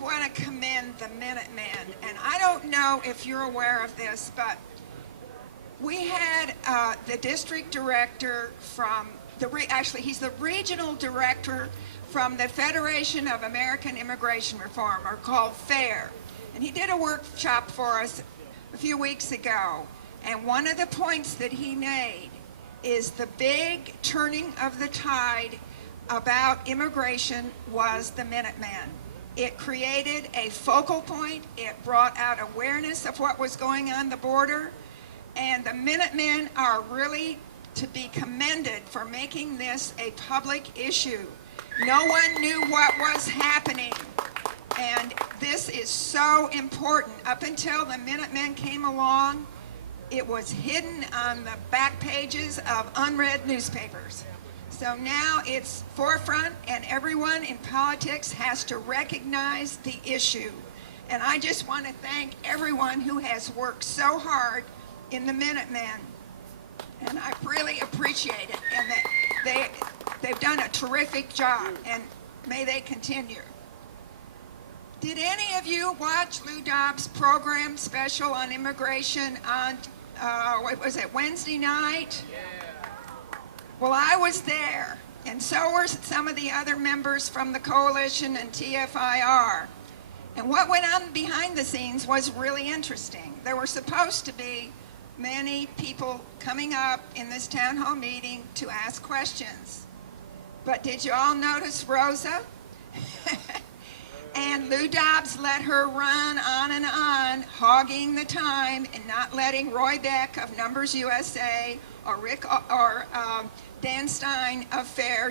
want to commend the Minutemen, and I don't know if you're aware of this, but we had the district director from actually he's the regional director from the Federation of American Immigration Reform, or called FAIR, and he did a workshop for us a few weeks ago, and one of the points that he made is the big turning of the tide about immigration was the Minutemen. It created a focal point. It brought out awareness of what was going on the border. And the Minutemen are really to be commended for making this a public issue. No one knew what was happening. And this is so important. Up until the Minutemen came along, it was hidden on the back pages of unread newspapers. So now it's forefront, and everyone in politics has to recognize the issue. And I just want to thank everyone who has worked so hard in the Minutemen. And I really appreciate it. And they've done a terrific job, and may they continue. Did any of you watch Lou Dobbs' program special on immigration on, what was it, Wednesday night? Yeah. Well, I was there, and so were some of the other members from the coalition and TFIR. And what went on behind the scenes was really interesting. There were supposed to be many people coming up in this town hall meeting to ask questions. But did you all notice Rosa? And Lou Dobbs let her run on and on, hogging the time and not letting Roy Beck of Numbers USA or Dan Stein of FAIR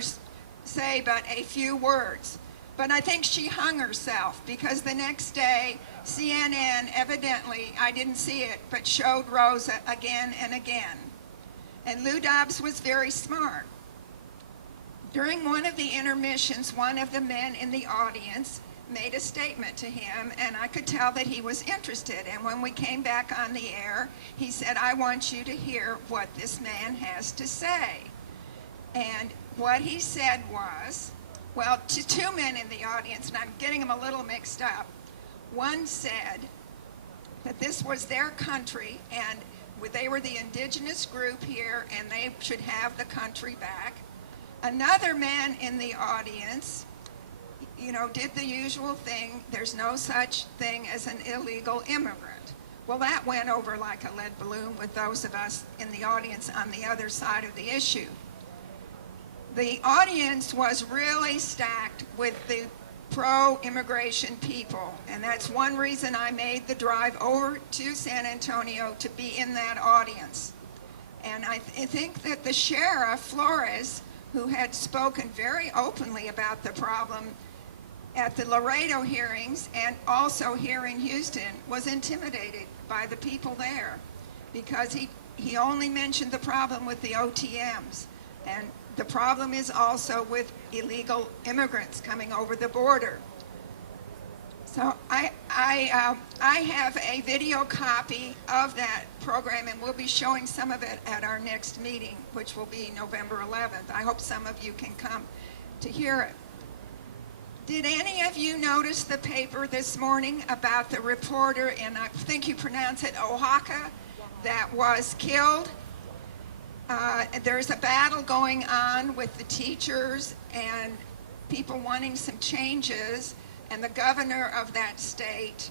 say but a few words. But I think she hung herself, because the next day CNN evidently, I didn't see it, but showed Rosa again and again. And Lou Dobbs was very smart. During one of the intermissions, one of the men in the audience made a statement to him, and I could tell that he was interested. And when we came back on the air, he said, "I want you to hear what this man has to say." And what he said was, well, to two men in the audience, and I'm getting them a little mixed up. One said that this was their country, and they were the indigenous group here, and they should have the country back. Another man in the audience, did the usual thing. There's no such thing as an illegal immigrant. Well, that went over like a lead balloon with those of us in the audience on the other side of the issue. The audience was really stacked with the pro-immigration people, and that's one reason I made the drive over to San Antonio to be in that audience. And I think that the sheriff, Flores, who had spoken very openly about the problem at the Laredo hearings and also here in Houston, was intimidated by the people there, because he only mentioned the problem with the OTMs. And the problem is also with illegal immigrants coming over the border. So I have a video copy of that program, and we'll be showing some of it at our next meeting, which will be November 11th. I hope some of you can come to hear it. Did any of you notice the paper this morning about the reporter, and I think you pronounce it Oaxaca, that was killed? There's a battle going on with the teachers and people wanting some changes, and the governor of that state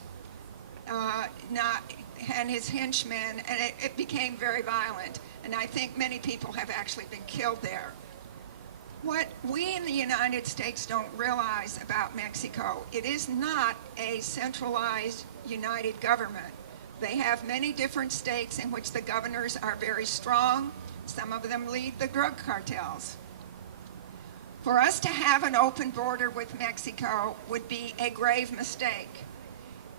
and his henchmen, and it became very violent. And I think many people have actually been killed there. What we in the United States don't realize about Mexico, it is not a centralized united government. They have many different states in which the governors are very strong. Some of them lead the drug cartels. For us to have an open border with Mexico would be a grave mistake.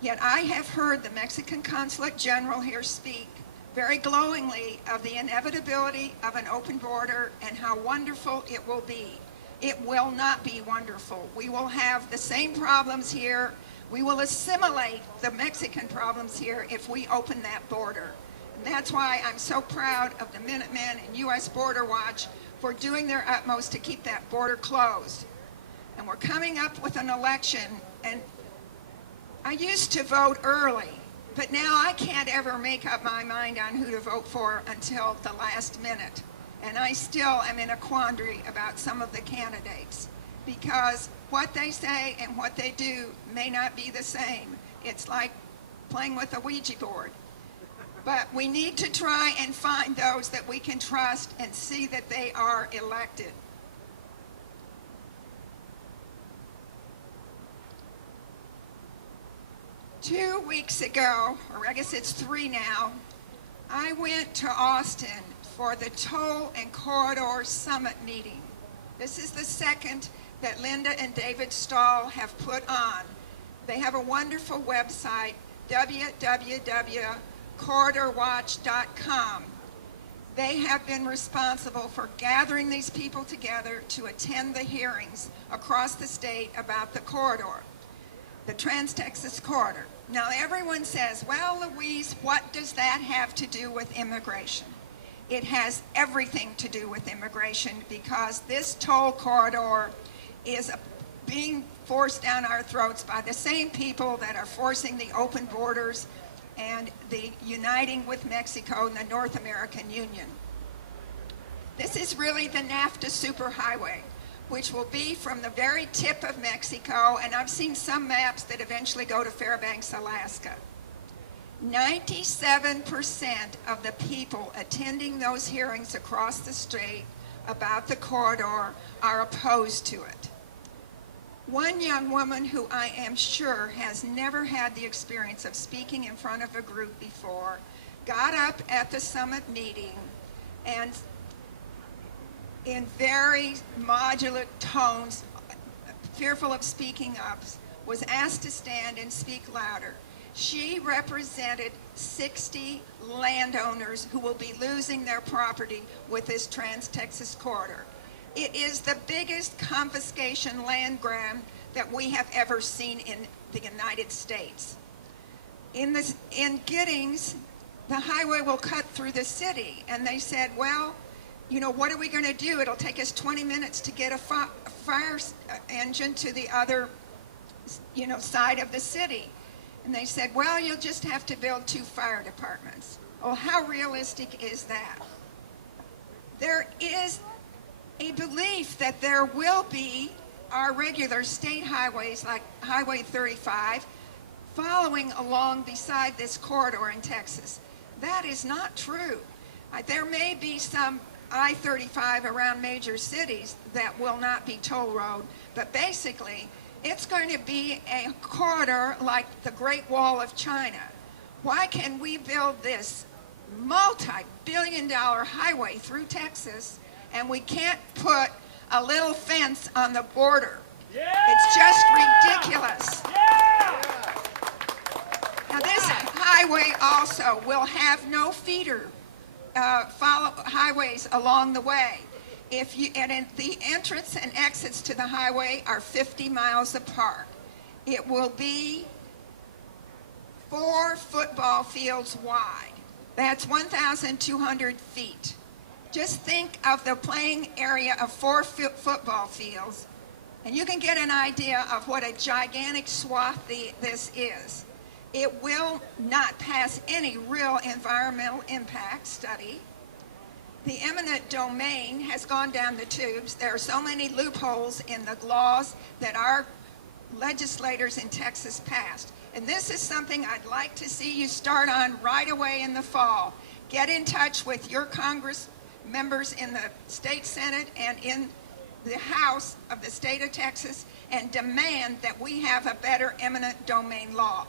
Yet I have heard the Mexican Consulate General here speak very glowingly of the inevitability of an open border and how wonderful it will be. It will not be wonderful. We will have the same problems here. We will assimilate the Mexican problems here if we open that border. And that's why I'm so proud of the Minutemen and U.S. Border Watch for doing their utmost to keep that border closed. And we're coming up with an election, and I used to vote early, but now I can't ever make up my mind on who to vote for until the last minute. And I still am in a quandary about some of the candidates because what they say and what they do may not be the same. It's like playing with a Ouija board. But we need to try and find those that we can trust and see that they are elected. Two weeks ago, or I guess it's 3 now, I went to Austin for the Toll and Corridor Summit meeting. This is the second that Linda and David Stahl have put on. They have a wonderful website, www.corridorwatch.com. They have been responsible for gathering these people together to attend the hearings across the state about the corridor, the Trans-Texas corridor. Now everyone says, well, Louise, what does that have to do with immigration? It has everything to do with immigration because this toll corridor is being forced down our throats by the same people that are forcing the open borders and the uniting with Mexico and the North American Union. This is really the NAFTA superhighway, which will be from the very tip of Mexico, and I've seen some maps that eventually go to Fairbanks, Alaska. 97% of the people attending those hearings across the state about the corridor are opposed to it. One young woman who I am sure has never had the experience of speaking in front of a group before got up at the summit meeting and in very modulate tones, fearful of speaking up, was asked to stand and speak louder. She represented 60 landowners who will be losing their property with this Trans-Texas corridor. It is the biggest confiscation land grab that we have ever seen in the United States. In Giddings, the highway will cut through the city, and they said, well, you know, what are we going to do? It'll take us 20 minutes to get a fire engine to the other, side of the city. And they said, well, you'll just have to build 2 fire departments. Oh, how realistic is that? There is a belief that there will be our regular state highways like Highway 35 following along beside this corridor in Texas. That is not true. There may be some I-35 around major cities that will not be toll road, but basically it's going to be a corridor like the Great Wall of China. Why can we build this multi-billion-dollar highway through Texas and we can't put a little fence on the border? Yeah! It's just ridiculous. Yeah! Now this highway also will have no feeder highways along the way. The entrance and exits to the highway are 50 miles apart. It will be 4 football fields wide. That's 1,200 feet. Just think of the playing area of 4 football fields, and you can get an idea of what a gigantic swath this is. It will not pass any real environmental impact study. The eminent domain has gone down the tubes. There are so many loopholes in the laws that our legislators in Texas passed. And this is something I'd like to see you start on right away in the fall. Get in touch with your Congress members in the state Senate and in the House of the state of Texas and demand that we have a better eminent domain law.